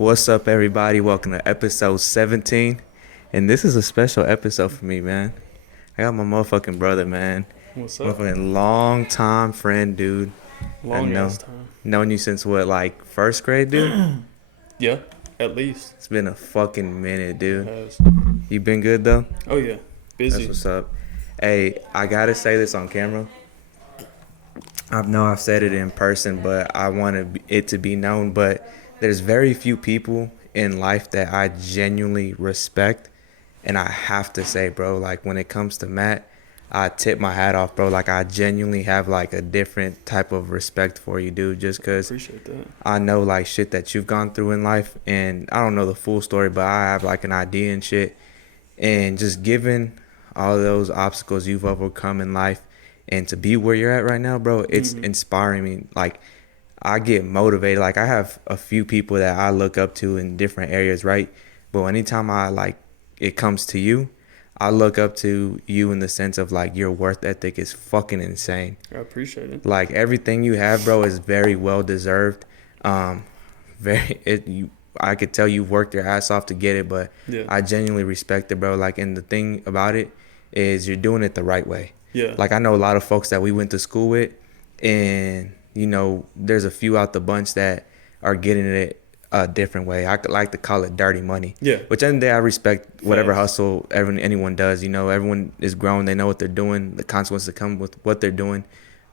What's up, everybody? Welcome to episode 17. And this is a special episode for me, man. I got my motherfucking brother, man. What's up? Motherfucking long time friend, dude. Long ass time. Known you since what, like first grade, dude? Yeah, at least. It's been a fucking minute, It dude. has. You been good, though? Oh, yeah. That's Busy. what's up. Hey, I gotta say this on camera. I know I've said it in person, but I want it to be known. But there's very few people in life that I genuinely respect. And I have to say, bro, like when it comes to Matt, I tip my hat off, bro. Like I genuinely have like a different type of respect for you, dude, just because Appreciate that. I know like shit that you've gone through in life. And I don't know the full story, but I have like an idea and shit. And just given all those obstacles you've overcome in life and to be where you're at right now, bro, it's inspiring me. Like I get motivated. Like I have a few people that I look up to in different areas, right? But anytime it comes to you, I look up to you in the sense of like your worth ethic is fucking insane. I appreciate it. Like everything you have, bro, is very well deserved. I could tell you've worked your ass off to get it, but Yeah. I genuinely respect it, bro. Like, and the thing about it is you're doing it the right way. Yeah. Like I know a lot of folks that we went to school with, and you know, there's a few out the bunch that are getting it a different way. I could like to call it dirty money. Yeah. Which end of the day, I respect whatever Facts. hustle anyone does. You know, everyone is grown. They know what they're doing. The consequences that come with what they're doing.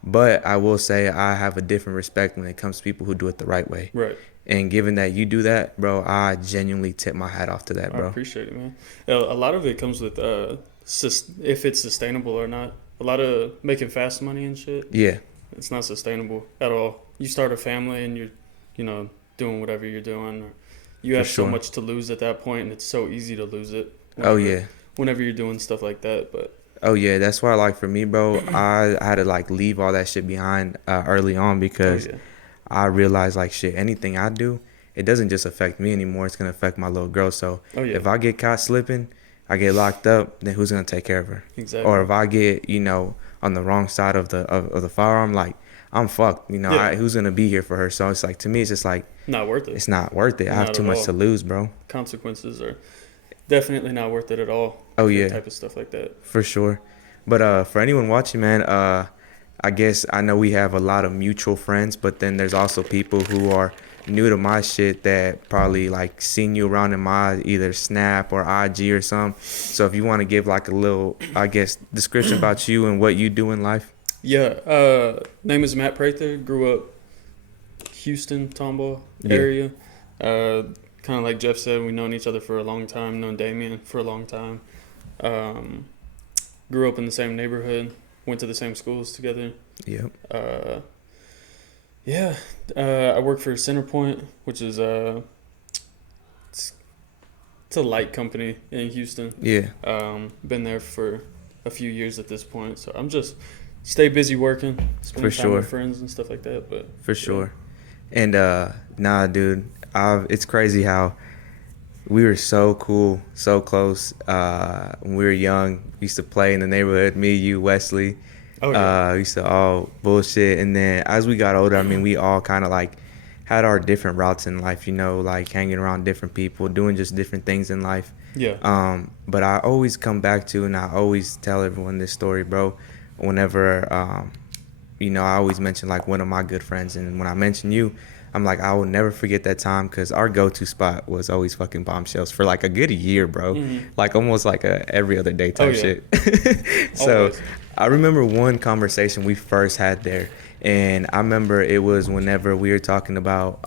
But I will say I have a different respect when it comes to people who do it the right way. Right. And given that you do that, bro, I genuinely tip my hat off to that, I bro. appreciate it, man. A lot of it comes with if it's sustainable or not. A lot of making fast money and shit. Yeah, It's not sustainable at all. You start a family and you're, doing whatever you're doing. Or you have so sure. much to lose at that point, and it's so easy to lose it. Whenever you're doing stuff like that, but. Oh, yeah. That's why, like, for me, bro, I had to, like, leave all that shit behind early on because I realized, like, shit, anything I do, it doesn't just affect me anymore. It's going to affect my little girl. So if I get caught slipping, I get locked up, then who's going to take care of her? Exactly. Or if I get, on the wrong side of the firearm, like, I'm fucked. Who's going to be here for her? So it's like, to me, it's just like. Not worth it. It's not worth it. I have too much to lose, bro. Consequences are definitely not worth it at all. Oh, yeah. Type of stuff like that. For sure. But for anyone watching, man, I guess I know we have a lot of mutual friends, but then there's also people who are new to my shit that probably like seen you around in my either Snap or IG or something. So if you want to give like a little, I guess, description about you and what you do in life. Yeah. Name is Matt Prather. Grew up Houston, Tomball area. Kind of like Jeff said, we've known each other for a long time. Known Damien for a long time. Grew up in the same neighborhood. Went to the same schools together. Yep. I work for Centerpoint, which is it's a light company in Houston. Yeah. Been there for a few years at this point, so I'm just stay busy working, spending time with friends and stuff like that. But for sure. And nah, dude, it's crazy how we were so cool, so close. When we were young, we used to play in the neighborhood. Me, you, Wesley. Oh, yeah. We used to all bullshit. And then as we got older, I mean, we all kind of like had our different routes in life, like hanging around different people, doing just different things in life. Yeah. But I always come back to, and I always tell everyone this story, bro. Whenever, I always mention like one of my good friends. And when I mention you, I'm like, I will never forget that time because our go-to spot was always fucking Bombshells for like a good year, bro. Mm-hmm. Like almost like a every other day type shit. So Always. I remember one conversation we first had there, and I remember it was whenever we were talking about,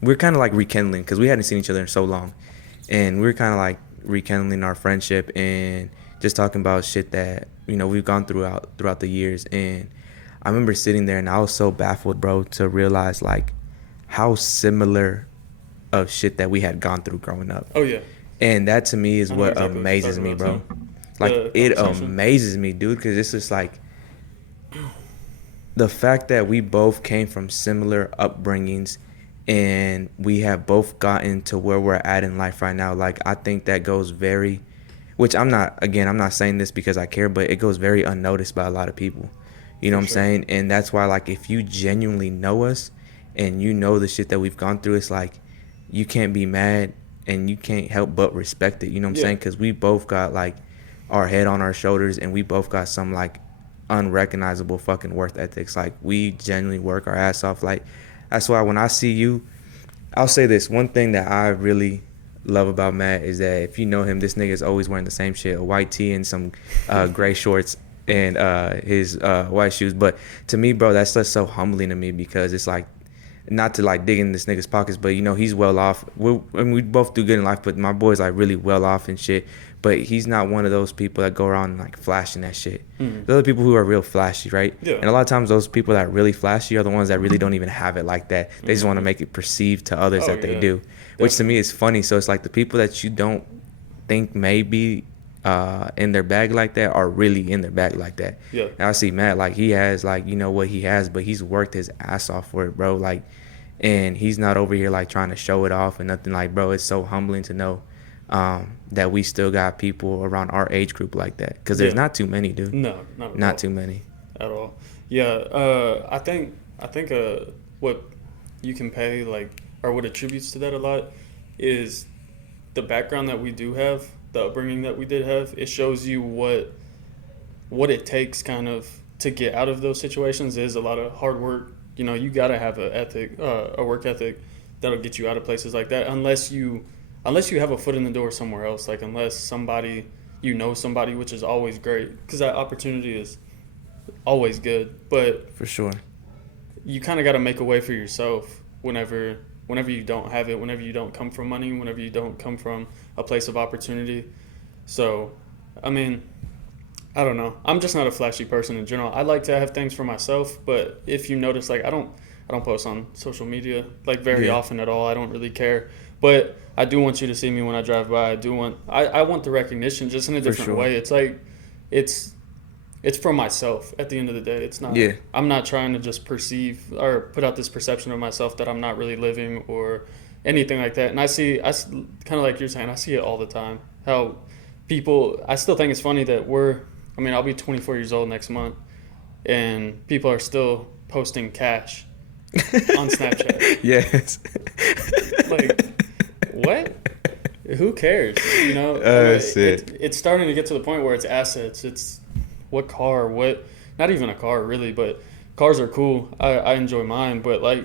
we were kind of like rekindling because we hadn't seen each other in so long, and we were kind of like rekindling our friendship and just talking about shit that we've gone throughout the years. And I remember sitting there and I was so baffled, bro, to realize like how similar of shit that we had gone through growing up. Oh yeah. And that to me is what amazes me, bro. Like it amazes me, dude, because it's just like the fact that we both came from similar upbringings and we have both gotten to where we're at in life right now. Like I think that goes which I'm not saying this because I care, but it goes very unnoticed by a lot of people. You know what I'm saying? And that's why, like, if you genuinely know us and you know the shit that we've gone through, it's like you can't be mad and you can't help but respect it. You know what I'm saying? Because we both got like our head on our shoulders and we both got some like unrecognizable fucking worth ethics. Like we genuinely work our ass off. Like that's why when I see you, I'll say this one thing that I really love about Matt is that if you know him, this nigga is always wearing the same shit, a white tee and some gray shorts and his white shoes. But to me, bro, that's just so humbling to me because it's like, not to like dig in this nigga's pockets, but you know he's well off. We both do good in life, but my boy's like really well off and shit. But he's not one of those people that go around like flashing that shit. Mm-hmm. Those are people who are real flashy, right? Yeah. And a lot of times those people that are really flashy are the ones that really don't even have it like that. They just want to make it perceived to others that they do, which to me is funny. So it's like the people that you don't think may be in their bag like that are really in their bag like that. Yeah. And I see Matt, like he has like, you know what he has, but he's worked his ass off for it, bro. Like, and he's not over here like trying to show it off and nothing. Like, bro, it's so humbling to know that we still got people around our age group like that, because there's not too many, dude. No, not too many at all. I think what you can pay, like, or what attributes to that a lot is the background that we do have, the upbringing that we did have. It shows you what it takes kind of to get out of those situations. Is a lot of hard work. You know, you gotta have a work ethic that'll get you out of places like that. Unless you have a foot in the door somewhere else, like unless somebody, somebody, which is always great because that opportunity is always good. But for sure, you kind of got to make a way for yourself whenever you don't have it, whenever you don't come from money, whenever you don't come from a place of opportunity. So, I mean, I don't know. I'm just not a flashy person in general. I like to have things for myself, but if you notice, like I don't post on social media like very often at all. I don't really care, but I do want you to see me when I drive by. I want the recognition, just in a different way. It's like it's for myself at the end of the day. It's not. Yeah. I'm not trying to just perceive or put out this perception of myself that I'm not really living or anything like that. And I kind of like you're saying, I see it all the time. How people, I still think it's funny that I'll be 24 years old next month, and people are still posting cash on Snapchat. Yes. Like, what? Who cares? You know, it's starting to get to the point where it's assets. It's what car, not even a car really, but cars are cool. I enjoy mine, but like,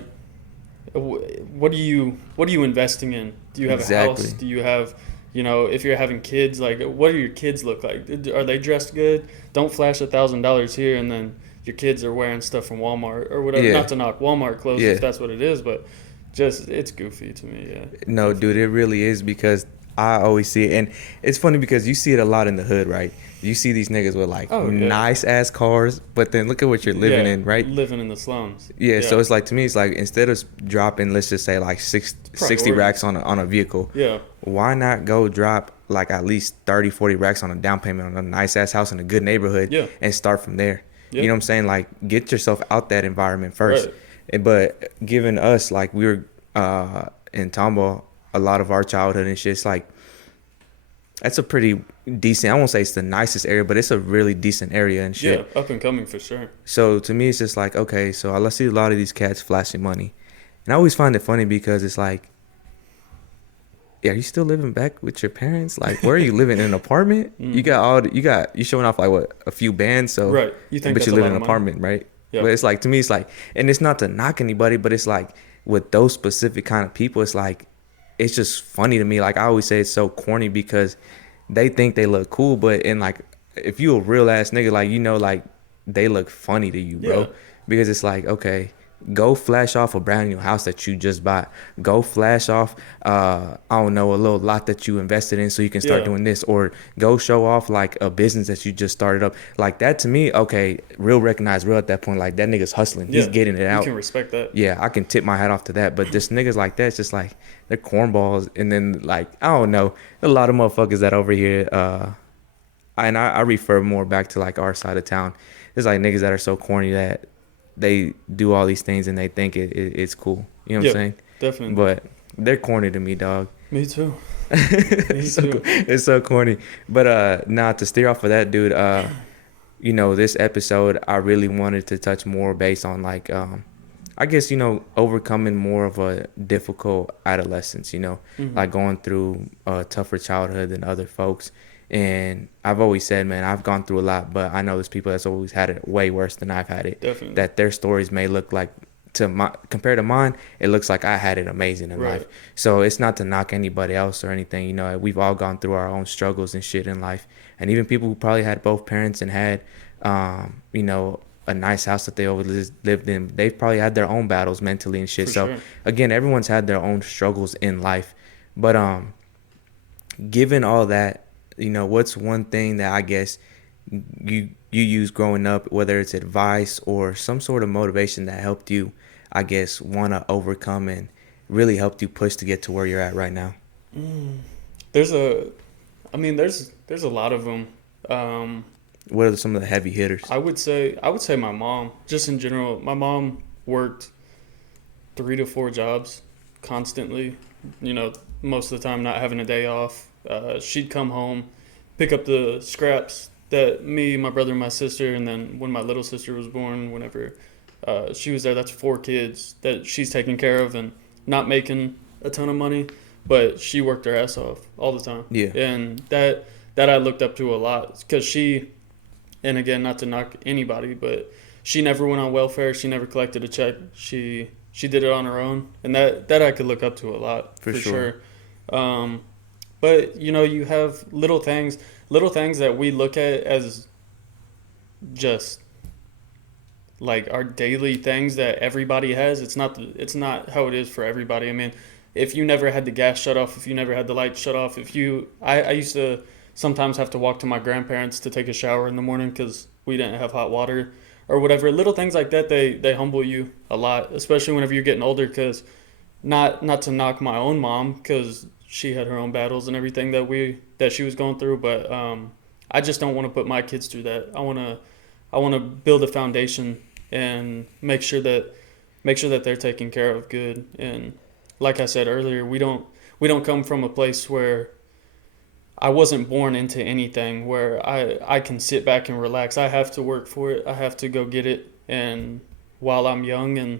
what are you investing in? Do you have a house? Do you have, if you're having kids, like what do your kids look like? Are they dressed good? Don't flash $1,000 here and then your kids are wearing stuff from Walmart or whatever. Yeah. Not to knock Walmart clothes if that's what it is, but just it's goofy to me. Yeah. No, dude, it really is, because I always see it, and it's funny because you see it a lot in the hood, right? You see these niggas with like nice ass cars, but then look at what you're living in, right? Living in the slums. Yeah, so it's like, to me, it's like instead of dropping, let's just say like 60 racks on a vehicle. Yeah. Why not go drop like at least 30, 40 racks on a down payment on a nice ass house in a good neighborhood and start from there? Yeah. You know what I'm saying? Like, get yourself out that environment first. Right. But given us, like, we were in Tomball a lot of our childhood and shit, it's like, that's a pretty decent, I won't say it's the nicest area, but it's a really decent area and shit. Yeah, up and coming for sure. So to me, it's just like, okay, so I see a lot of these cats flashing money. And I always find it funny because it's like, are you still living back with your parents? Like, where are you living? In an apartment? Mm. You showing off like what, a few bands, so right. You think, but you live in an apartment, right? Yep. But it's like, to me, it's like, and it's not to knock anybody, but it's like with those specific kind of people, it's like, it's just funny to me. Like, I always say it's so corny because they think they look cool, but in like, if you a real ass nigga, like, like they look funny to you, bro. Yeah. Because it's like, okay, go flash off a brand new house that you just bought. Go flash off, I don't know, a little lot that you invested in so you can start doing this. Or go show off like a business that you just started up. Like that, to me, okay, real recognize real at that point. Like, that nigga's hustling. He's getting it out. You can respect that. Yeah, I can tip my hat off to that. But just niggas like that, it's just like, they're cornballs. And then like, I don't know, a lot of motherfuckers that over here, and I refer more back to like our side of town. There's like niggas that are so corny that they do all these things and they think it's cool. You know what I'm saying? Definitely. But they're corny to me, dog. Me too. It's so corny. But to steer off of that, dude, this episode I really wanted to touch more based on like I guess, overcoming more of a difficult adolescence, Mm-hmm. like going through a tougher childhood than other folks. And I've always said, man, I've gone through a lot, but I know there's people that's always had it way worse than I've had it. Definitely. That their stories may look like, compared to mine, it looks like I had it amazing in life. Right. So it's not to knock anybody else or anything. We've all gone through our own struggles and shit in life. And even people who probably had both parents and had, a nice house that they always lived in, they've probably had their own battles mentally and shit. For So sure. again, everyone's had their own struggles in life. But given all that, what's one thing that I guess you use growing up, whether it's advice or some sort of motivation that helped you, I guess, want to overcome and really helped you push to get to where you're at right now? There's a, I mean, there's a lot of them. What are some of the heavy hitters? I would say my mom. Just in general, my mom worked 3 to 4 jobs constantly. Most of the time not having a day off. She'd come home, pick up the scraps that me, my brother, and my sister, and then when my little sister was born, whenever she was there, that's 4 kids that she's taking care of and not making a ton of money, but she worked her ass off all the time. Yeah, And that I looked up to a lot because she, and again, not to knock anybody, but she never went on welfare. She never collected a check. She did it on her own, and that I could look up to a lot for for sure. sure. But you have little things that we look at as just like our daily things that everybody has. It's not how it is for everybody. I mean, if you never had the gas shut off, if you never had the lights shut off, I used to sometimes have to walk to my grandparents to take a shower in the morning because we didn't have hot water or whatever. Little things like that, they humble you a lot, especially whenever you're getting older. Because not to knock my own mom, because she had her own battles and everything that she was going through, but I just don't want to put my kids through that. I want to build a foundation and make sure that they're taken care of good. And like I said earlier, we don't come from a place where I wasn't born into anything where I can sit back and relax. I have to work for it. I have to go get it. And while I'm young and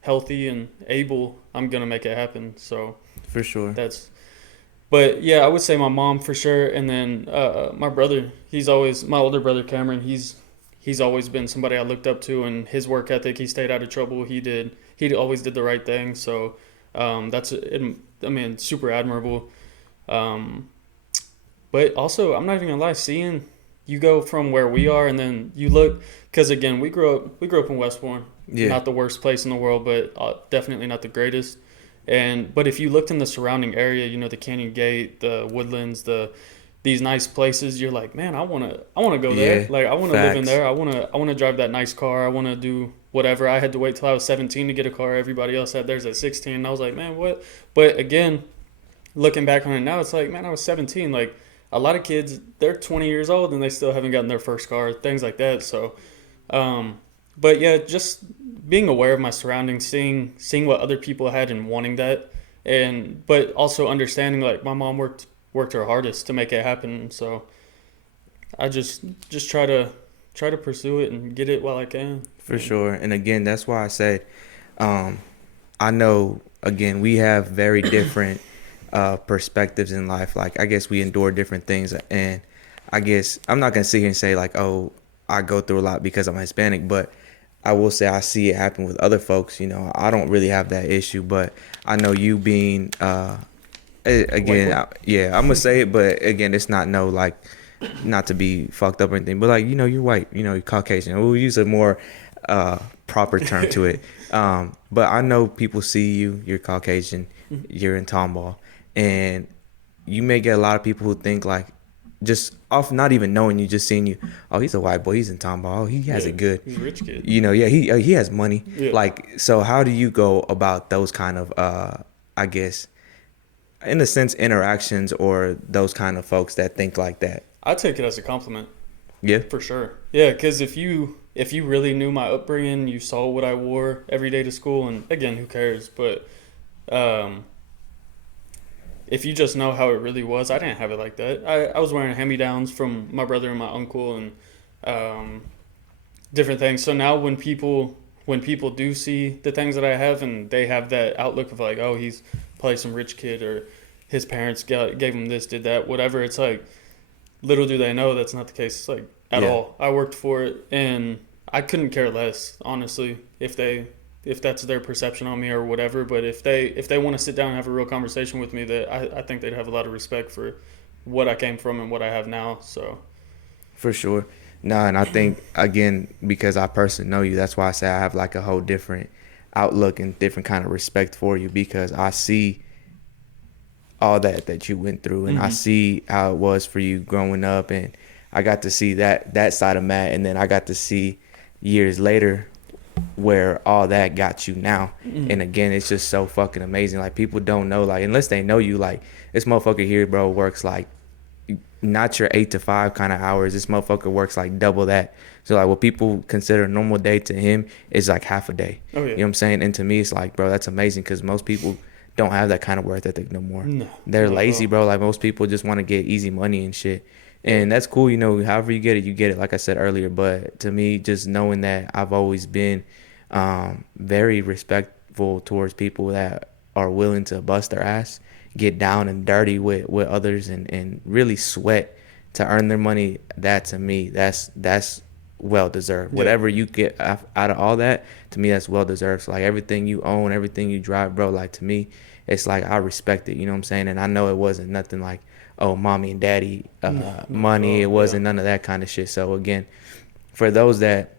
healthy and able, I'm gonna make it happen. So For sure. that's but yeah, I would say my mom for sure, and then my brother. He's always my older brother Cameron. He's always been somebody I looked up to, and his work ethic. He stayed out of trouble. He always did the right thing. So that's I mean super admirable. Um, but also, I'm not even gonna lie, seeing you go from where we are, and then you look, because again, we grew up in Westbourne, Yeah. not the worst place in the world, but definitely not the greatest. But if you looked in the surrounding area, the Canyon Gate, the Woodlands, these nice places, you're like, man, I wanna go there. Yeah. Like I wanna live in Facts. there. I wanna drive that nice car. I wanna do whatever. I had to wait till I was 17 to get a car. Everybody else had theirs at 16. And I was like, man, what? But again, looking back on it now, it's like, man, I was 17. Like a lot of kids, they're 20 years old and they still haven't gotten their first car, things like that. So, um, but yeah, just being aware of my surroundings, seeing what other people had and wanting that, and but also understanding like my mom worked her hardest to make it happen. So I just try to pursue it and get it while I can. For sure. And again, that's why I said, um, I know, again, we have very different perspectives in life. Like, I guess we endure different things. And I guess I'm not going to sit here and say, like, oh, I go through a lot because I'm Hispanic. But I will say I see it happen with other folks. I don't really have that issue. But I know you being, again, yeah, I'm going to say it. But again, it's not no, like, not to be fucked up or anything. But, like, you're white. You're Caucasian. We'll use a more proper term to it. But I know people see you're Caucasian, you're in Tomball, and you may get a lot of people who think like, just off not even knowing you, just seeing you, oh, he's a white boy, he's in Tomball, oh, he has Yeah, it good. he's a rich kid. Yeah, he has money. Yeah. Like, so how do you go about those kind of, I guess, in a sense, interactions or those kind of folks that think like that? I take it as a compliment. Yeah, For sure. Yeah, because if you really knew my upbringing, you saw what I wore every day to school, and again, who cares? But um, if you just know how it really was, I didn't have it like that. I was wearing hand-me-downs from my brother and my uncle and um, different things. So now when people when people do see the things that I have and they have that outlook of like, oh, he's probably some rich kid or his parents gave him this, did that, whatever. It's like, little do they know that's not the case. It's like at Yeah. all. I worked for it, and I couldn't care less, honestly, if that's their perception on me or whatever. But if they want to sit down and have a real conversation with me, that I think they'd have a lot of respect for what I came from and what I have now. So For sure. No, and I think again because I personally know you, that's why I say I have like a whole different outlook and different kind of respect for you because I see all that you went through and I see how it was for you growing up and I got to see that side of Matt and then I got to see years later where all that got you now. And again, it's just so fucking amazing. Like people don't know, like unless they know you, like this motherfucker here, bro, works like not your 8 to 5 kind of hours. This motherfucker works like double that. So like what people consider a normal day to him is like half a day. oh yeah, You know what I'm saying? And to me, it's like, bro, that's amazing because most people don't have that kind of work ethic no more. no, They're not at lazy, all. bro. Like most people just want to get easy money and shit. And that's cool, you know, however you get it, you get it, like I said earlier. But to me, just knowing that I've always been very respectful towards people that are willing to bust their ass, get down and dirty with others and really sweat to earn their money, that to me, that's well deserved. Yeah. Whatever you get out of all that, to me, that's well deserved. So like everything you own, everything you drive, bro, like to me, it's like I respect it, you know what I'm saying? And I know it wasn't nothing like, oh, mommy and daddy money. It wasn't none of that kind of shit. So again, for those that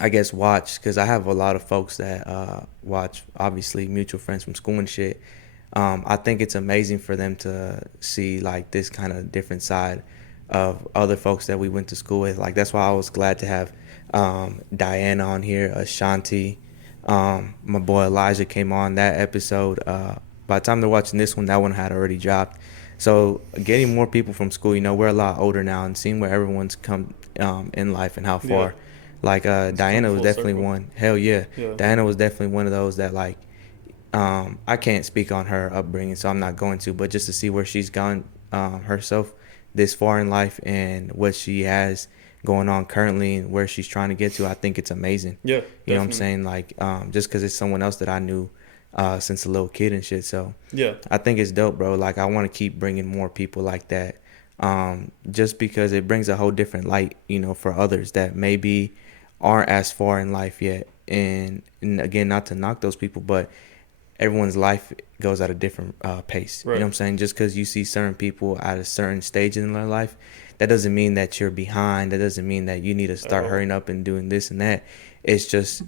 I guess watch, because I have a lot of folks that watch, obviously mutual friends from school and shit. I think it's amazing for them to see like this kind of different side of other folks that we went to school with. Like that's why I was glad to have Diana on here, Ashanti, my boy Elijah came on that episode. By the time they're watching this one, that one had already dropped. So getting more people from school, you know, we're a lot older now and seeing where everyone's come in life and how far. Yeah. Like Diana was full definitely circle. one. Hell yeah. Yeah. Diana was definitely one of those that like I can't speak on her upbringing, so I'm not going to, but just to see where she's gone herself this far in life and what she has going on currently and where she's trying to get to, I think it's amazing. Yeah, You know what I'm definitely. saying? Like just because it's someone else that I knew since a little kid and shit. So Yeah, I think it's dope, bro. Like I want to keep bringing more people like that, just because it brings a whole different light, you know, for others that maybe aren't as far in life yet. And again, not to knock those people, but everyone's life goes at a different pace. Right. You know what I'm saying? Just because you see certain people at a certain stage in their life, that doesn't mean that you're behind. That doesn't mean that you need to start hurrying up and doing this and that. It's just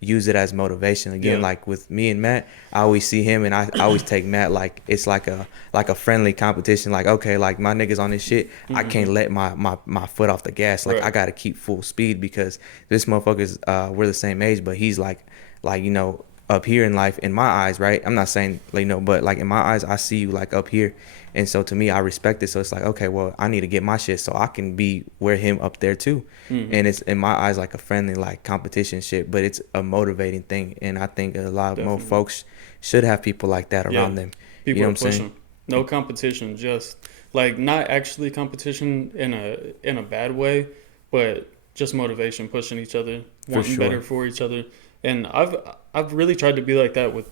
use it as motivation. Again, Yeah. like with me and Matt, I always see him and I always take Matt like it's like a friendly competition. Like, okay, like my niggas on this shit, I can't let my foot off the gas. Like Right. I gotta keep full speed because this motherfucker's we're the same age, but he's like you know, up here in life in my eyes, right? I'm not saying like, you know, but like in my eyes, I see you like up here. And so to me, I respect it. So it's like, okay, well, I need to get my shit so I can be where him up there too. And it's in my eyes like a friendly like competition shit, but it's a motivating thing. And I think a lot more Definitely. folks should have people like that around them. People You know are what I'm saying? pushing. No competition, just like not actually competition in a bad way, but just motivation, pushing each other, wanting sure. better for each other. And I've really tried to be like that with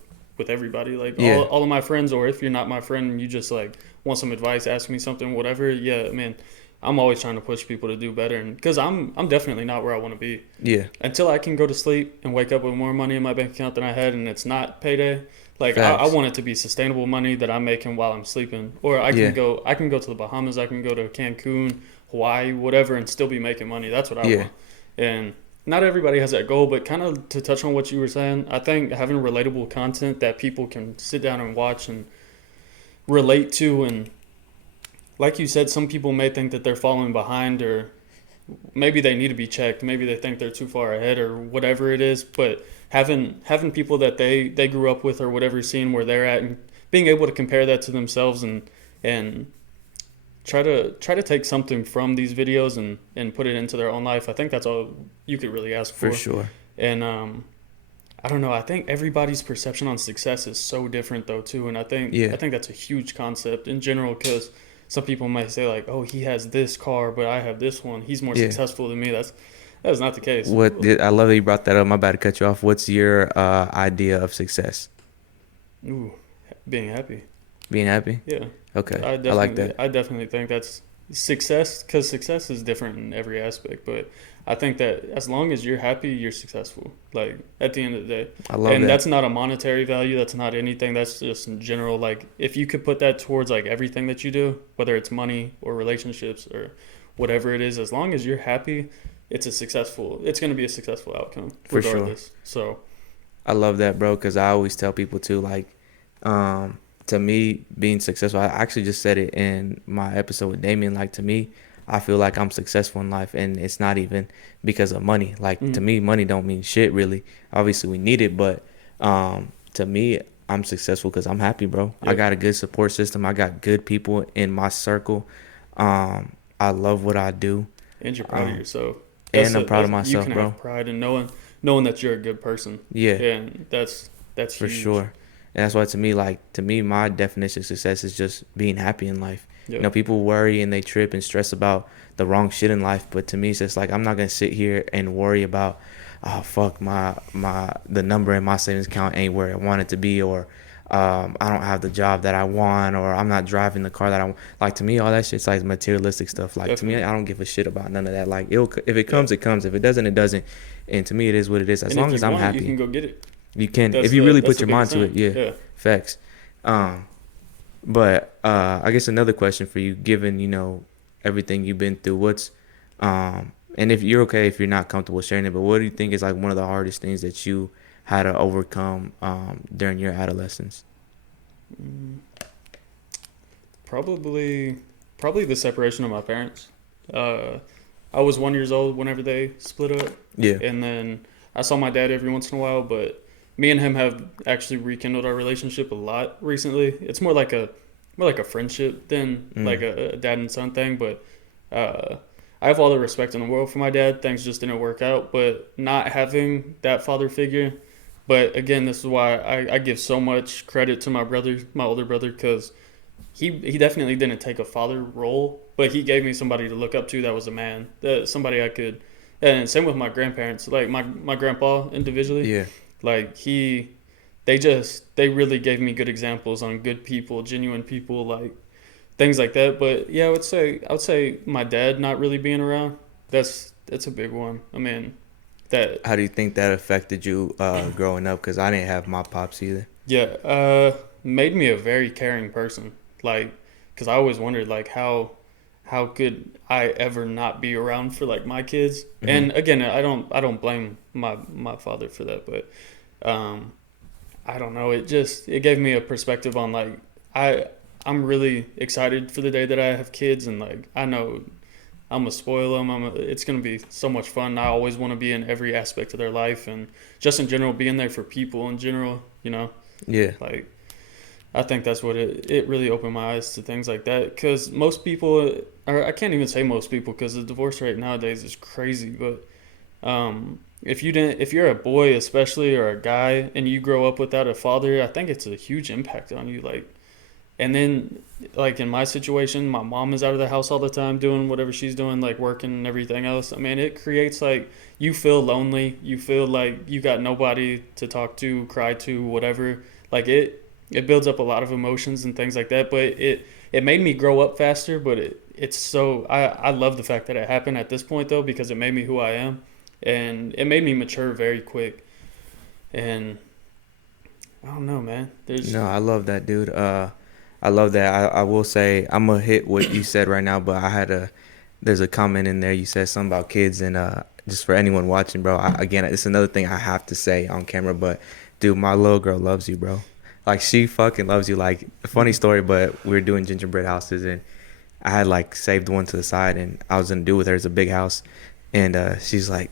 everybody. Like Yeah. all of my friends, or if you're not my friend and you just like want some advice, ask me something, whatever. Yeah, man, I'm always trying to push people to do better, and because I'm definitely not where I want to be. Yeah. Until I can go to sleep and wake up with more money in my bank account than I had, and it's not payday. Like I Facts. want it to be sustainable money that I'm making while I'm sleeping, or I can Yeah. go to the Bahamas, I can go to Cancun, Hawaii, whatever, and still be making money. That's what I Yeah. want. And not everybody has that goal, but kind of to touch on what you were saying, I think having relatable content that people can sit down and watch and relate to, and like you said, some people may think that they're falling behind, or maybe they need to be checked. Maybe they think they're too far ahead or whatever it is. But having people that they grew up with or whatever, seeing where they're at and being able to compare that to themselves and try to take something from these videos and put it into their own life. I think that's all you could really ask for. For sure. And I don't know. I think everybody's perception on success is so different though too. And I think that's a huge concept in general, because some people might say like, oh, he has this car, but I have this one. He's more successful than me. That's not the case. I love that you brought that up. I'm about to cut you off. What's your idea of success? Ooh, being happy. Being happy? Yeah, Okay, I like that. I definitely think that's success, because success is different in every aspect. But I think that as long as you're happy, you're successful. Like at the end of the day, I love and that. that's not a monetary value. That's not anything. That's just in general. Like if you could put that towards like everything that you do, whether it's money or relationships or whatever it is, as long as you're happy, it's a successful. It's going to be a successful outcome For sure. regardless. So I love that, bro, because I always tell people too, like, to me, being successful, I actually just said it in my episode with Damien, like, to me, I feel like I'm successful in life, and it's not even because of money. Like, to mm, me, money don't mean shit, really. Obviously, we need it, but to me, I'm successful because I'm happy, bro. I yep, got a good support system. I got good people in my circle. I love what I do, and you're proud of um, yourself. and I'm proud of That's you myself, can bro. have pride in knowing that you're a good person, Yeah. and that's For huge. sure. And that's why to me, my definition of success is just being happy in life. Yep. People worry and they trip and stress about the wrong shit in life. But to me, it's just like, I'm not gonna sit here and worry about, oh fuck, the number in my savings account ain't where I want it to be, or I don't have the job that I want, or I'm not driving the car that I want. Like, to me, all that shit's like materialistic stuff. Like, to me, Definitely. I don't give a shit about none of that. Like, if it Yeah. comes, it comes. If it doesn't, it doesn't. And to me, it is what it is. As And if long you as I'm want it, you happy. can go get it. You can, if you really That's put the your mind biggest to it. thing. Yeah, Yeah. facts. Um, but I guess another question for you, given everything you've been through, and if you're okay, if you're not comfortable sharing it, but what do you think is like one of the hardest things that you had to overcome during your adolescence? Mm, probably probably the separation of my parents. Uh, I was 1 years old whenever they split up, Yeah. and then I saw my dad every once in a while. But me and him have actually rekindled our relationship a lot recently. It's more like a friendship than like Mm. a dad and son thing. But I have all the respect in the world for my dad. Things just didn't work out, but not having that father figure. But again, this is why I give so much credit to my brother, my older brother, because he definitely didn't take a father role, but he gave me somebody to look up to that was a man, that somebody I could. And same with my grandparents, like my grandpa individually, Yeah. like they really gave me good examples on good people, genuine people, like things like that. But yeah, I would say my dad not really being around. That's a big one. I mean, that How do you think that affected you growing up? Because I didn't have my pops either. yeah, made me a very caring person. Like, because I always wondered like how could I ever not be around for like my kids? Hmm. And again, I don't blame my father for that, but um, I don't know. It gave me a perspective on like I'm really excited for the day that I have kids, and like I know I'm gonna spoil them. It's gonna be so much fun. I always want to be in every aspect of their life, and just in general, being there for people in general. Yeah. Like I think that's what it really opened my eyes to things like that. Because most people, or I can't even say most people, because the divorce rate nowadays is crazy. But if you're a boy especially or a guy and you grow up without a father, I think it's a huge impact on you. Like, and then like in my situation, my mom is out of the house all the time doing whatever she's doing, like working and everything else. I mean, it creates like you feel lonely. You feel like you got nobody to talk to, cry to, whatever. Like it builds up a lot of emotions and things like that. But it made me grow up faster. But it's so I love the fact that it happened at this point though, because it made me who I am, and it made me mature very quick. And I don't know, man. There's No, I love that, dude. I love that. I will say I'm gonna hit what you said right now, but there's a comment in there. You said something about kids, and just for anyone watching, bro. Again, it's another thing I have to say on camera, but dude, my little girl loves you, bro. Like, she fucking loves you. Like, funny story, but we were doing gingerbread houses, and I had like saved one to the side, and I was gonna do with her. It's a big house, and she's like,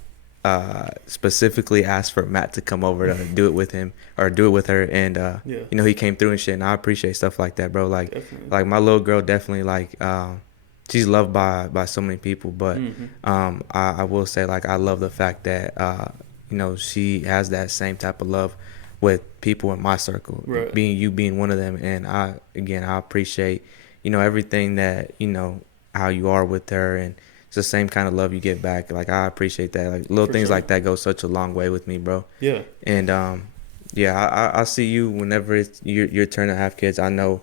specifically asked for Matt to come over to do it with him or do it with her, and yeah, he came through and shit. And I appreciate stuff like that, bro. definitely. Like my little girl definitely she's loved by so many people, but Hmm. I will say, like, I love the fact that she has that same type of love with people in my circle, Right. being one of them. And I appreciate everything that how you are with her, and it's the same kind of love you get back. Like I appreciate that. Like little For things sure. like that go such a long way with me, bro. Yeah. And yeah, I see you whenever it's your turn to have kids. I know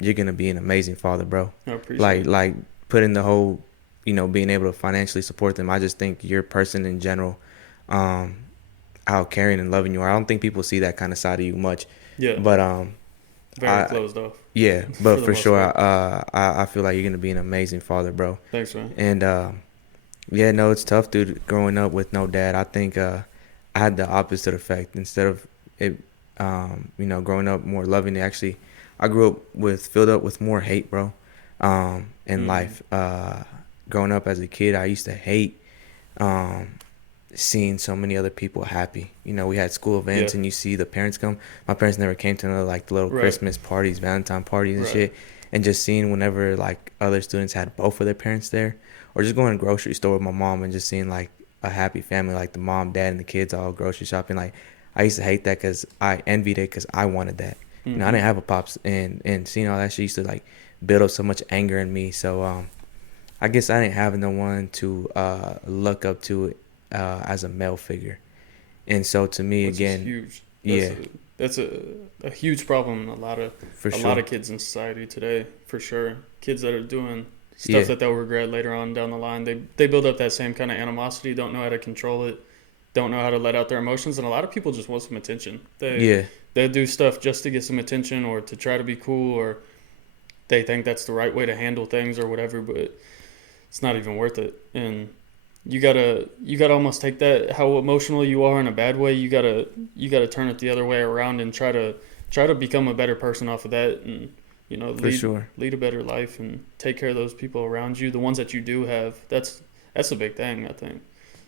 you're gonna be an amazing father, bro. I appreciate Like it. like putting the whole, being able to financially support them. I just think your person in general, um, how caring and loving you are. I don't think people see that kind of side of you much, Yeah. but Very I closed off yeah, but for the for most sure, part. I feel like you're gonna be an amazing father, bro. Thanks, man. And yeah, no, it's tough, dude. Growing up with no dad, I think I had the opposite effect. Instead of it, growing up more loving, actually, I grew up with filled up with more hate, bro. In Mm. life, growing up as a kid, I used to hate um, seeing so many other people happy. We had school Yeah. events, and you see the parents come. My parents never came to none of like the little Right. Christmas parties, Valentine parties, and Right. shit. And just seeing whenever like other students had both of their parents there, or just going to the grocery store with my mom and just seeing like a happy family, like the mom, dad, and the kids all grocery shopping. Like I used to hate that because I envied it because I wanted that. I Mm-hmm. didn't have a pops, and seeing all that shit used to like build up so much anger in me. So I guess I didn't have no one to look up to as a male figure. And so to me Which is again, huge. That's yeah, a huge problem in for a lot sure. of kids in society today, for sure. Kids that are doing stuff Yeah, that they'll regret later on down the line. They build up that same kind of animosity, don't know how to control it, don't know how to let out their emotions, and a lot of people just want some attention. yeah, They do stuff just to get some attention or to try to be cool, or they think that's the right way to handle things or whatever, but it's not even worth it. And you gotta almost take that how emotional you are in a bad way. You gotta turn it the other way around and try to become a better person off of that, and for lead sure. lead a better life and take care of those people around you, the ones that you do have. That's a big thing, I think.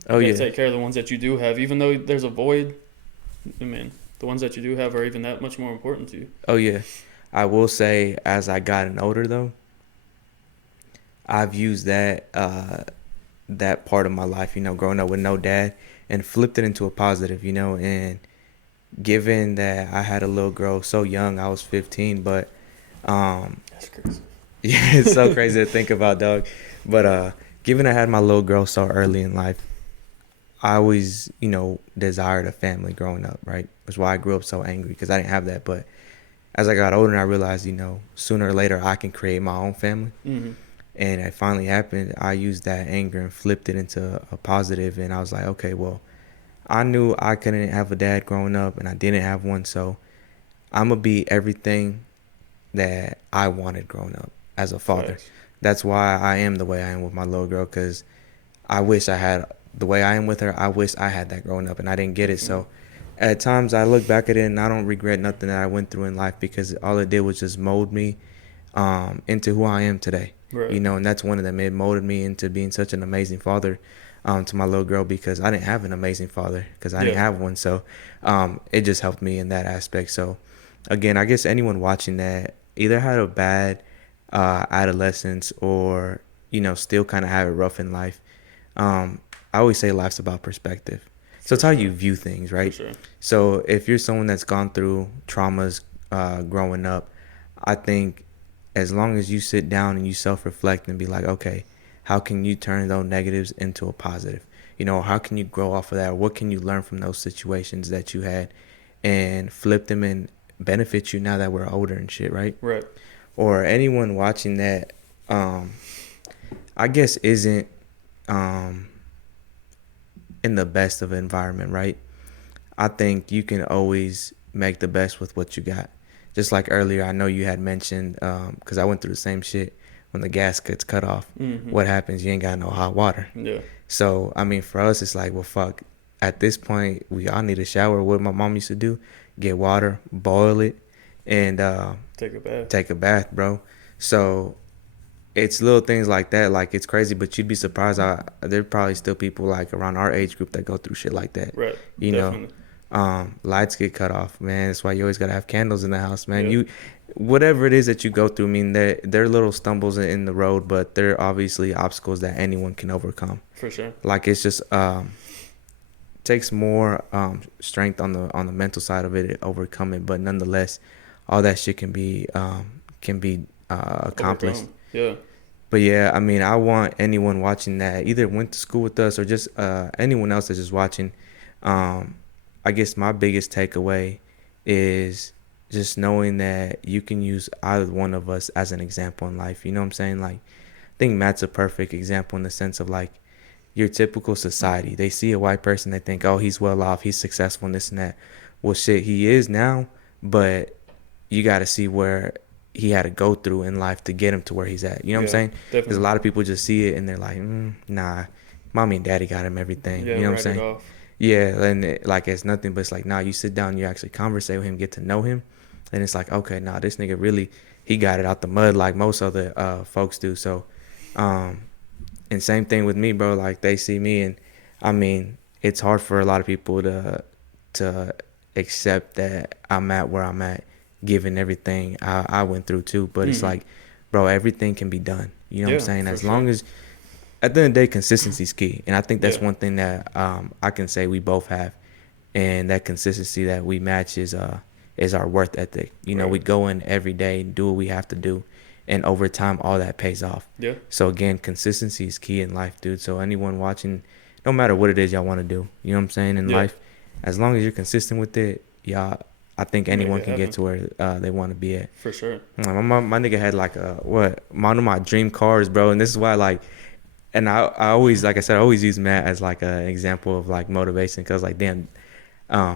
Oh You got to yeah, take care of the ones that you do have, even though there's a void. I mean, the ones that you do have are even that much more important to you. oh yeah. I will say, as I gotten older though, I've used that part of my life, growing up with no dad, and flipped it into a positive, and given that I had a little girl so young, I was 15, but um, That's crazy. yeah, it's so crazy to think about, dog. But given I had my little girl so early in life, I always, desired a family growing up, right? That's why I grew up so angry because I didn't have that. But as I got older, I realized, sooner or later I can create my own family. Hmm. And it finally happened. I used that anger and flipped it into a positive, and I was like, okay, well, I knew I couldn't have a dad growing up, and I didn't have one, so I'm gonna be everything that I wanted growing up as a father. Facts. That's why I am the way I am with my little girl, because I wish I had the way I am with her. I wish I had that growing up, and I didn't get it. Definitely. So at times I look back at it and I don't regret nothing that I went through in life, because all it did was just mold me into who I am today. Right. And that's one of them. It molded me into being such an amazing father to my little girl, because I didn't have an amazing father because I didn't Yeah. have one. So it just helped me in that aspect. So again, I guess anyone watching that either had a bad adolescence, or still kind of have it rough in life. I always say life's about perspective. So For it's how you sure. view things, For right? sure. So if you're someone that's gone through traumas growing up, I think as long as you sit down and you self-reflect and be like, okay, how can you turn those negatives into a positive? How can you grow off of that? What can you learn from those situations that you had and flip them and benefit you now that we're older and shit, right? Right. Or anyone watching that, um, I guess isn't um, in the best of environment, right? I think you can always make the best with what you got. Just like earlier, I know you had mentioned, because I went through the same shit when the gas gets cut off. Hmm. What happens? You ain't got no hot water. Yeah. So, I mean, for us, it's like, well, fuck. At this point, we all need a shower. What my mom used to do, get water, boil it, and Take a bath. take a bath, bro. So, it's little things like that. Like, it's crazy, but you'd be surprised. There probably still people like around our age group that go through shit like that. Right. You know, Definitely. lights get cut off, man. That's why you always gotta have candles in the house, man. Yep. Whatever it is that you go through, I mean, they're little stumbles in the road, but they're obviously obstacles that anyone can overcome. For sure. Like it's just takes more strength on the mental side of it to overcome it, but nonetheless, all that shit can be accomplished. Overcome. Yeah. But yeah, I mean, I want anyone watching that either went to school with us or just anyone else that's just watching. Um, I guess my biggest takeaway is just knowing that you can use either one of us as an example in life. You know what I'm saying? Like, I think Matt's a perfect example in the sense of like your typical society. They see a white person, they think, oh, he's well off, he's successful, and this and that. Well, shit, he is now, but you got to see where he had to go through in life to get him to where he's at. You know what I'm Yeah, saying? Because a definitely. lot of people just see it and they're like, nah, mommy and daddy got him everything. Yeah, You know what I'm write it saying? off. Yeah, and like it's nothing, but it's like, nah, you sit down, you actually conversate with him, get to know him, and it's like, okay, nah, this nigga really, he got it out the mud like most other folks do. So, um, and same thing with me, bro. Like they see me, and I mean, it's hard for a lot of people to accept that I'm at where I'm at, given everything I went through too. But it's Hmm. like, bro, everything can be done. You know what I'm Yeah, saying? for As long sure. as at the end of the day, consistency is key, and I think that's Yeah, one thing that I can say we both have, and that consistency that we match is our worth ethic. You know, right. we go in every day, do what we have to do, and over time, all that pays off. Yeah, So again, consistency is key in life, dude. So anyone watching, no matter what it is y'all want to do, you know what I'm saying, in yeah. life, as long as you're consistent with it, y'all, I think Make anyone it can get happen. to where they want to be at. For sure. My nigga had like a what one of my dream cars, bro, and this is why like, and I always like I said I always use Matt as like an example of like motivation because like damn,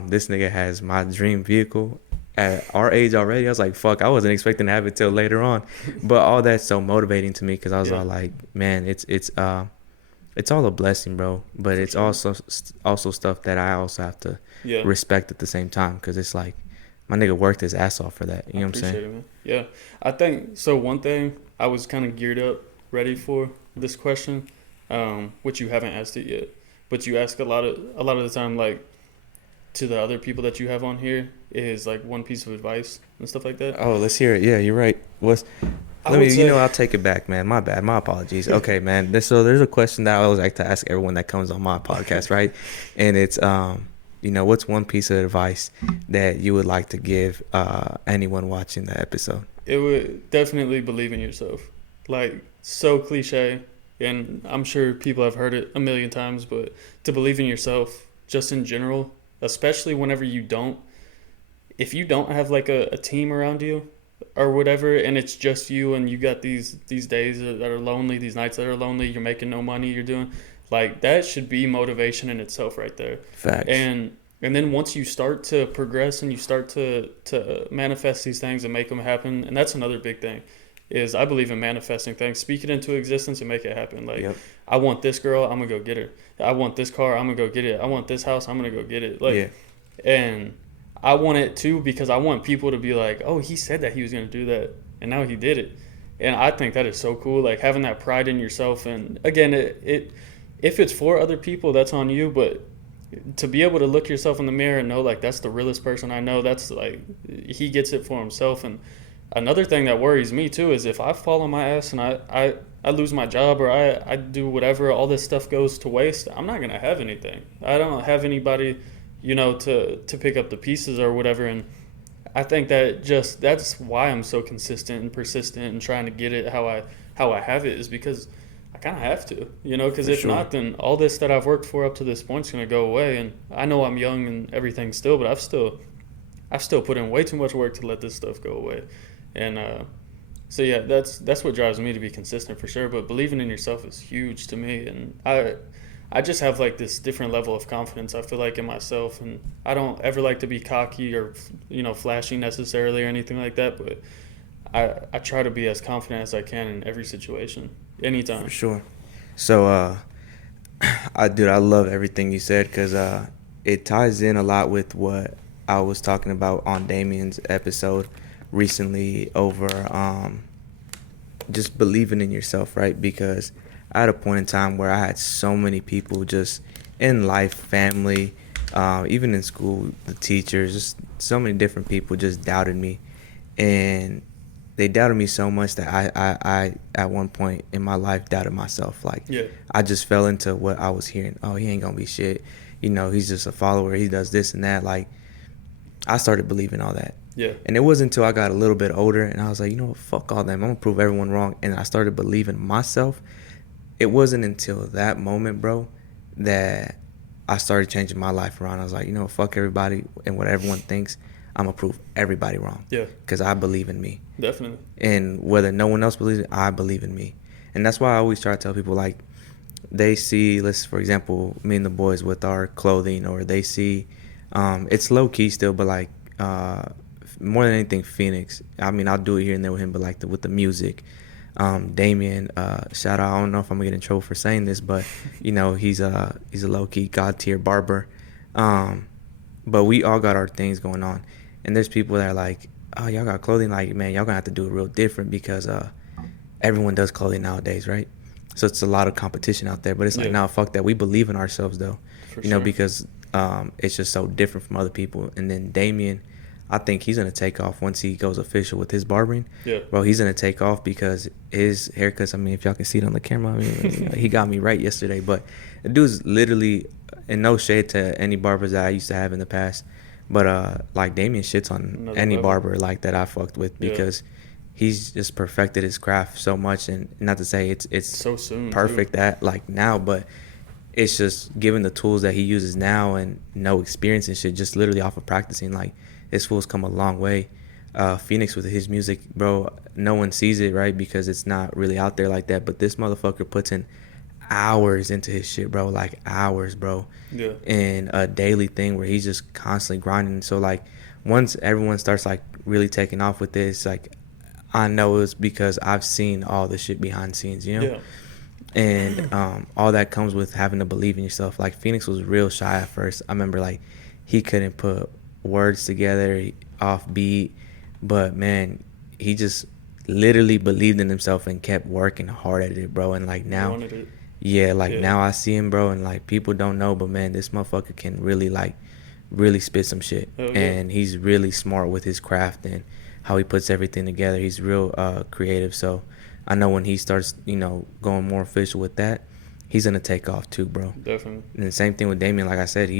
this nigga has my dream vehicle at our age already. I was like, fuck, I wasn't expecting to have it till later on, but all that's so motivating to me because I was Yeah, all like, man, it's all a blessing, bro. But for it's sure. also stuff that I also have to Yeah, respect at the same time because it's like my nigga worked his ass off for that. You I know what I'm saying? appreciate it, man. Yeah, I think so. One thing I was kind of geared up, ready for this question, which you haven't asked it yet, but you ask a lot of the time, like to the other people that you have on here, is like one piece of advice and stuff like that. Oh, let's hear it. Yeah, you're right. What's I Let would me, say, I'll take it back, man. My bad. My apologies. Okay, man. So there's a question that I always like to ask everyone that comes on my podcast, right? And it's, what's one piece of advice that you would like to give anyone watching the episode? it would definitely believe in yourself. Like, so cliche, and I'm sure people have heard it a million times, but to believe in yourself, just in general, especially whenever you don't, if you don't have like a team around you or whatever, and it's just you, and you got these days that are lonely, these nights that are lonely, you're making no money, you're doing, like, that should be motivation in itself right there. Facts. And then once you start to progress and you start to manifest these things and make them happen, and that's another big thing, is I believe in manifesting things. Speak it into existence and make it happen. Like, Yep. I want this girl, I'm gonna go get her. I want this car, I'm gonna go get it. I want this house, I'm gonna go get it. Yeah. Like, and I want it too because I want people to be like, oh, he said that he was gonna do that, and now he did it. And I think that is so cool. Like, having that pride in yourself. And again, it if it's for other people, that's on you. But to be able to look yourself in the mirror and know, like, that's the realest person I know, that's like, he gets it for himself. And another thing that worries me too is if I fall on my ass and I lose my job, or I do whatever, all this stuff goes to waste, I'm not going to have anything. I don't have anybody, to pick up the pieces or whatever. And I think that that's why I'm so consistent and persistent and trying to get it how I have it, is because I kind of have to, because For if sure. not, then all this that I've worked for up to this point is going to go away. And I know I'm young and everything still, but I've still put in way too much work to let this stuff go away. And so yeah, that's what drives me to be consistent for sure. But believing in yourself is huge to me, and I just have like this different level of confidence, I feel like, in myself. And I don't ever like to be cocky or flashy necessarily or anything like that. But I try to be as confident as I can in every situation, For anytime. sure. So, I love everything you said because it ties in a lot with what I was talking about on Damien's episode recently over just believing in yourself, right? Because I had a point in time where I had so many people just in life, family, even in school, the teachers, just so many different people just doubted me. And they doubted me so much that I at one point in my life doubted myself. Like Yeah, I just fell into what I was hearing. Oh, he ain't gonna be shit. He's just a follower. He does this and that. Like I started believing all that. Yeah. And it wasn't until I got a little bit older and I was like, you know what, fuck all them. I'm gonna prove everyone wrong. And I started believing myself. It wasn't until that moment, bro, that I started changing my life around. I was like, you know, fuck everybody and what everyone thinks. I'm gonna prove everybody wrong. Yeah. Because I believe in me. Definitely. And whether no one else believes it, I believe in me. And that's why I always try to tell people, like, they see, let's, for example, me and the boys with our clothing, or they see, it's low key still, but like, more than anything, Phoenix. I mean, I'll do it here and there with him, but like with the music. Damien, shout out. I don't know if I'm gonna get in trouble for saying this, but you know, he's a low key god tier barber. But we all got our things going on, and there's people that are like, oh, y'all got clothing, like, man, y'all gonna have to do it real different because everyone does clothing nowadays, right? So it's a lot of competition out there, but it's like, nah, fuck that. We believe in ourselves though, For you know, sure. because it's just so different from other people. And then Damien, I think he's gonna take off once he goes official with his barbering. Yeah. Bro, he's gonna take off because his haircuts. I mean, if y'all can see it on the camera, I mean, you know, he got me right yesterday. But the dude's literally, and no shade to any barbers that I used to have in the past, but like Damien shits on Another any level. barber like that I fucked with Yeah. because he's just perfected his craft so much. And not to say it's So soon. perfect Too. at like now, but it's just given the tools that he uses now and no experience and shit, just literally off of practicing. Like, this fool's come a long way. Phoenix with his music, bro, no one sees it, right? Because it's not really out there like that. But this motherfucker puts in hours into his shit, bro. Like, hours, bro. Yeah. And a daily thing where he's just constantly grinding. So, like, once everyone starts, like, really taking off with this, like, I know it's because I've seen all the shit behind the scenes, you know? Yeah. And all that comes with having to believe in yourself. Like, Phoenix was real shy at first. I remember, like, he couldn't put words together, off beat, but man, he just literally believed in himself and kept working hard at it, bro. And like now, Wanted it. yeah, like Yeah. now I see him, bro, and like people don't know, but man, this motherfucker can really, like, really spit some shit. Oh, yeah. And he's really smart with his craft and how he puts everything together. He's real creative. So I know when he starts, you know, going more official with that, he's gonna take off too, bro. Definitely. And the same thing with Damien. Like I said,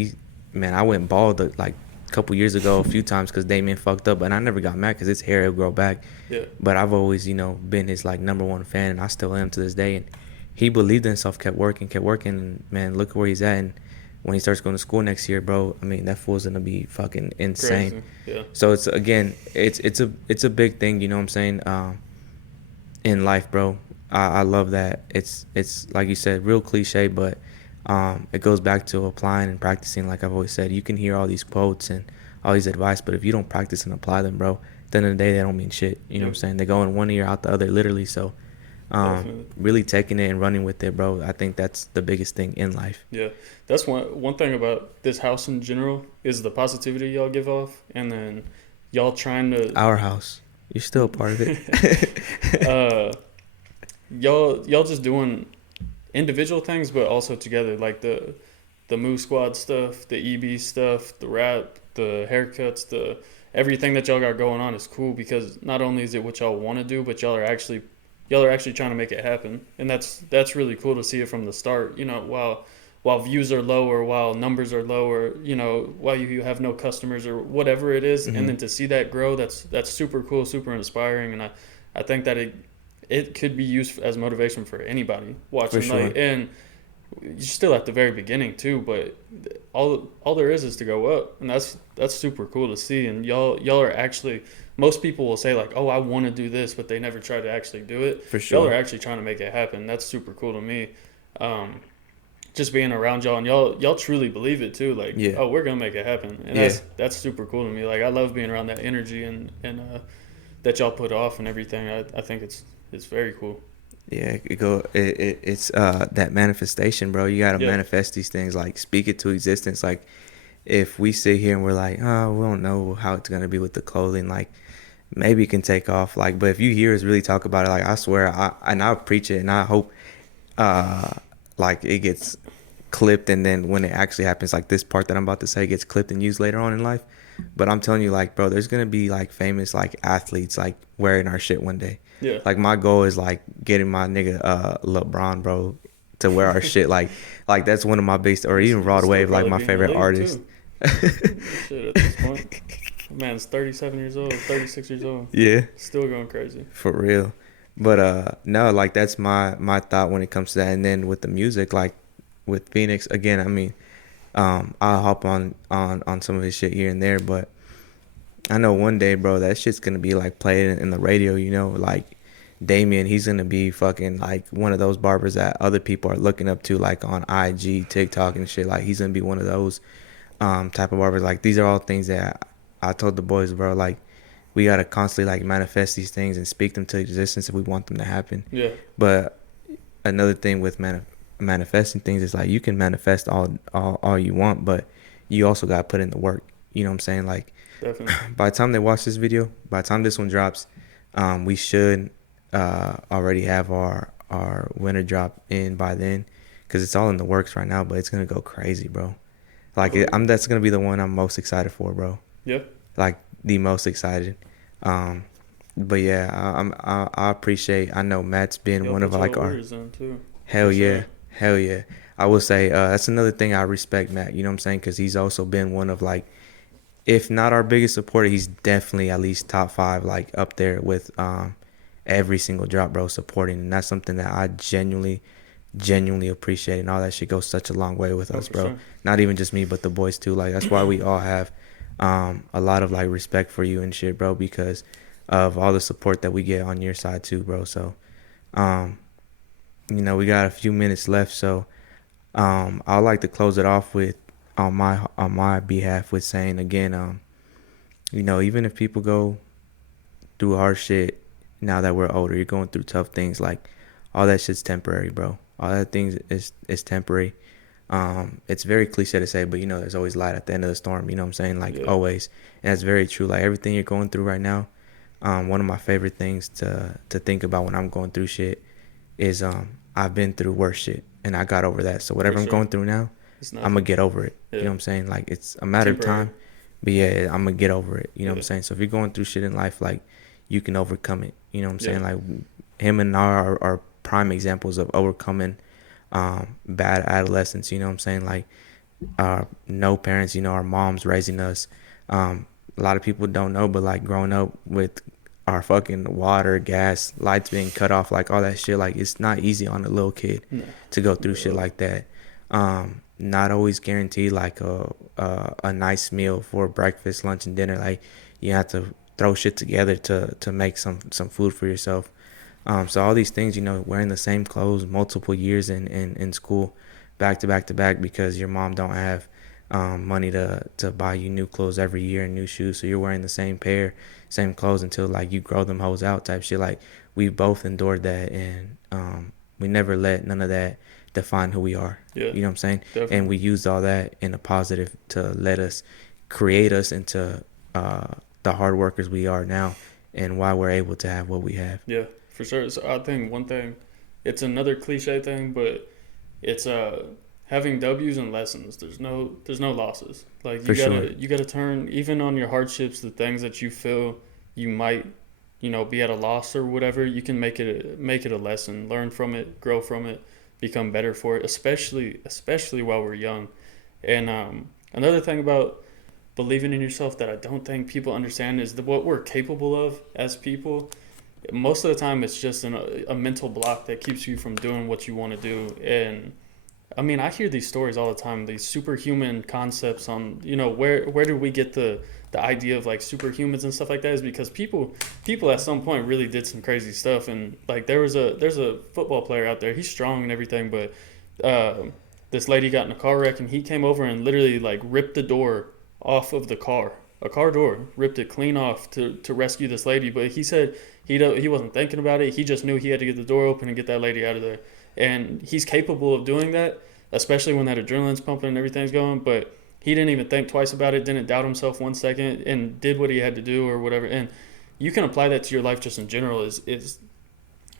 man, I went bald like a couple years ago a few times because Damien fucked up, but I never got mad because his hair will grow back. Yeah. But I've always, you know, been his like number one fan, and I still am to this day. And he believed in himself, kept working, and man, look where he's at. And when he starts going to school next year, bro, I mean, that fool's gonna be fucking insane. Crazy. Yeah. So it's, again, it's a big thing, you know what I'm saying? In life, bro. I love that. It's like you said, real cliche, but it goes back to applying and practicing. Like I've always said, you can hear all these quotes and all these advice, but if you don't practice and apply them, bro, at the end of the day, they don't mean shit. You know what I'm saying? They go in one ear out the other, literally. So really taking it and running with it, bro, I think that's the biggest thing in life. Yeah, that's one thing about this house in general is the positivity y'all give off, and then y'all trying to Our house, you're still a part of it. y'all just doing individual things, but also together, like the Moo Squad stuff, the EB stuff, the rap, the haircuts, the everything that y'all got going on is cool because not only is it what y'all want to do, but y'all are actually trying to make it happen, and that's really cool to see it from the start. You know, while views are low or while numbers are low or, you know, while you have no customers or whatever it is, and then to see that grow, that's super cool, super inspiring, and I think that it could be used as motivation for anybody watching. For sure. Like, and you're still at the very beginning too, but all there is to go up, and that's super cool to see. And y'all are actually, most people will say like, oh, I want to do this, but they never try to actually do it. For sure. Y'all are actually trying to make it happen. That's super cool to me. Just being around y'all, and y'all truly believe it too. Like, Yeah. oh, we're gonna make it happen, and that's super cool to me. Like, I love being around that energy and that y'all put off and everything. I think it's very cool. Yeah, it's that manifestation, bro. You gotta manifest these things, like speak it to existence. Like, if we sit here and we're like, oh, we don't know how it's gonna be with the clothing, like maybe it can take off. Like, but if you hear us really talk about it, like, I swear, I'll preach it, and I hope like it gets clipped, and then when it actually happens, like this part that I'm about to say gets clipped and used later on in life. But I'm telling you, like, bro, there's gonna be like famous like athletes like wearing our shit one day. Yeah. Like, my goal is like getting my nigga LeBron, bro, to wear our shit. Like that's one of my biggest, or even Raw.Wave, like my favorite artist. Shit, at this point. Man's 37 years old, 36 years old, Yeah, still going crazy. for real. But no, like that's my thought when it comes to that. And then with the music, like with Phoenix, again, I mean, I'll hop on some of his shit here and there, but I know one day, bro, that shit's gonna be like played in the radio. You know, like Damien, he's gonna be fucking like one of those barbers that other people are looking up to, like on IG, TikTok, and shit. Like he's gonna be one of those type of barbers. Like these are all things that I told the boys, bro. Like we gotta constantly like manifest these things and speak them to existence if we want them to happen. Yeah, But another thing with manifesting things is like you can manifest all you want, but you also gotta put in the work. You know what I'm saying? Like definitely. by the time they watch this video, by the time this one drops, we should already have our winter drop in by then, because it's all in the works right now. But it's gonna go crazy, bro. Like that's gonna be the one I'm most excited for, bro. Yeah. Like the most excited. But yeah, I appreciate. I know Matt's been one of like our too. hell yeah, hell yeah. I will say that's another thing I respect Matt. You know what I'm saying? Because he's also been one of like, if not our biggest supporter, he's definitely at least top 5, like up there with every single drop, bro, supporting. And that's something that I genuinely appreciate. And all that shit goes such a long way with us, bro. Sure. Not even just me, but the boys too. Like that's why we all have a lot of like respect for you and shit, bro, because of all the support that we get on your side too, bro. So we got a few minutes left, so I'd like to close it off with on my behalf with saying again, even if people go through hard shit now that we're older, you're going through tough things, like all that shit's temporary, bro. All that things is temporary. It's very cliche to say, but there's always light at the end of the storm. You know what I'm saying? Like always, and that's very true. Like everything you're going through right now, one of my favorite things to think about when I'm going through shit is I've been through worse shit and I got over that. So whatever I'm going through now, I'm gonna get over it. You know what I'm saying? Like it's a matter of time. But yeah, I'm gonna get over it. You know what I'm saying? So if you're going through shit in life, like you can overcome it. You know what I'm saying? Like him and I are prime examples of overcoming bad adolescence. You know what I'm saying? Like no parents, our moms raising us. A lot of people don't know, but like growing up with our fucking water, gas, lights being cut off, like all that shit, like it's not easy on a little kid to go through shit like that. Not always guaranteed like a nice meal for breakfast, lunch, and dinner. Like you have to throw shit together to make some food for yourself. So all these things, wearing the same clothes multiple years in school, back to back to back, because your mom don't have money to buy you new clothes every year and new shoes, so you're wearing the same pair, same clothes until like you grow them hoes out type shit. Like we both endured that, and we never let none of that define who we are. You know what I'm saying? Definitely. And we used all that in a positive to let us create us into the hard workers we are now, and why we're able to have what we have. Yeah, for sure. So I think one thing, it's another cliche thing, but it's having W's and lessons. There's no losses. Like you gotta turn, even on your hardships, the things that you feel you might be at a loss or whatever, you can make it a lesson, learn from it, grow from it, become better for it, especially while we're young. And another thing about believing in yourself that I don't think people understand is what we're capable of as people. Most of the time it's just a mental block that keeps you from doing what you want to do. And I mean, I hear these stories all the time, these superhuman concepts on, where do we get the idea of like superhumans and stuff like that, is because people at some point really did some crazy stuff. And like there's a football player out there, he's strong and everything, but this lady got in a car wreck and he came over and literally like ripped the door off of the car, a car door, ripped it clean off to rescue this lady. But he said he wasn't thinking about it, he just knew he had to get the door open and get that lady out of there. And he's capable of doing that, especially when that adrenaline's pumping and everything's going. But he didn't even think twice about it, didn't doubt himself 1 second, and did what he had to do or whatever. And you can apply that to your life just in general, is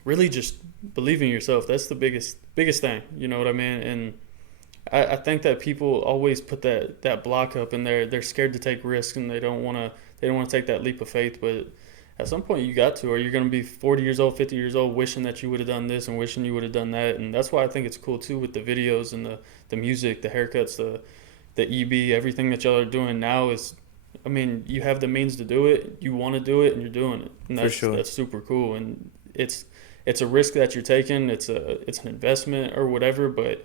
really just believing in yourself. That's the biggest thing, you know what I mean? And I think that people always put that block up, and they're scared to take risks, and they don't want to take that leap of faith. But at some point you got to, or you're going to be 40 years old, 50 years old, wishing that you would have done this and wishing you would have done that. And that's why I think it's cool too with the videos and the music, the haircuts, the EB, everything that y'all are doing now is I mean, you have the means to do it, you want to do it, and you're doing it, and For sure. that's super cool. And it's a risk that you're taking. It's an investment or whatever. But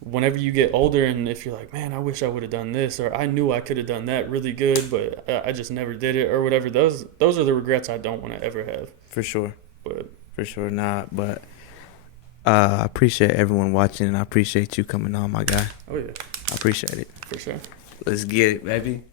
whenever you get older, and if you're like, man, I wish I would have done this, or I knew I could have done that really good, but I just never did it, or whatever. Those are the regrets I don't want to ever have. For sure. But For sure. Nah, but I appreciate everyone watching, and I appreciate you coming on, my guy. oh yeah, I appreciate it. for sure. Let's get it, baby.